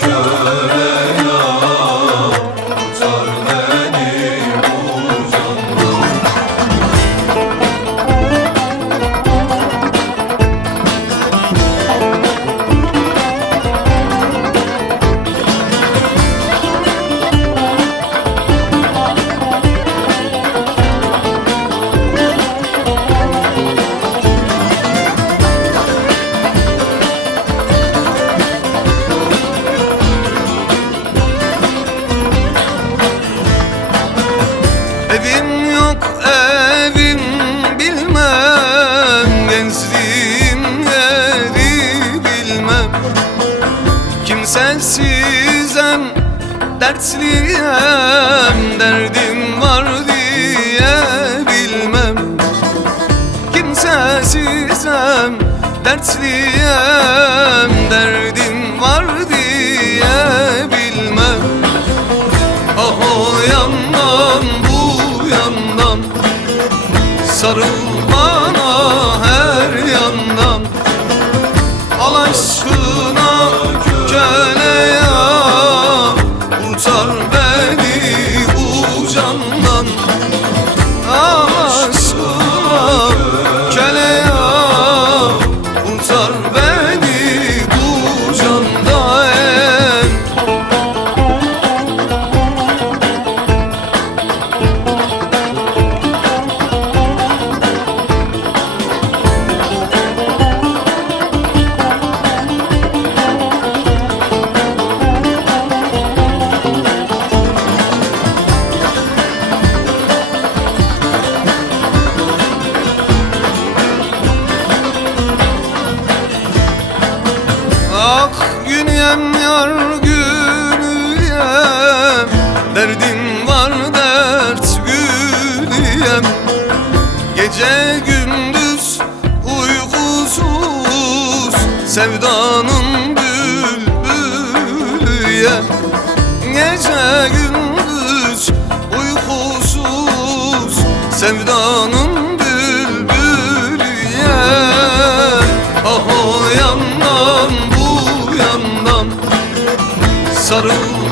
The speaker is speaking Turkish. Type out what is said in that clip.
çocuğu Evim yok evim bilmem. Gençliğim yeri bilmem. Kimsesizem dertliyem. Derdim var diye bilmem. Kimsesizem dertliyem. Derdim var diye bilmem. Ah o yandan yandan Sarıl bana her yandan. Al aşkına köle ya Kurtar beni Gülüm yar gülüyem Derdim var dert gülüyem Gece gündüz uykusuz Sevdanın bülbülüyem Gece gündüz uykusuz Sevdanın sarıl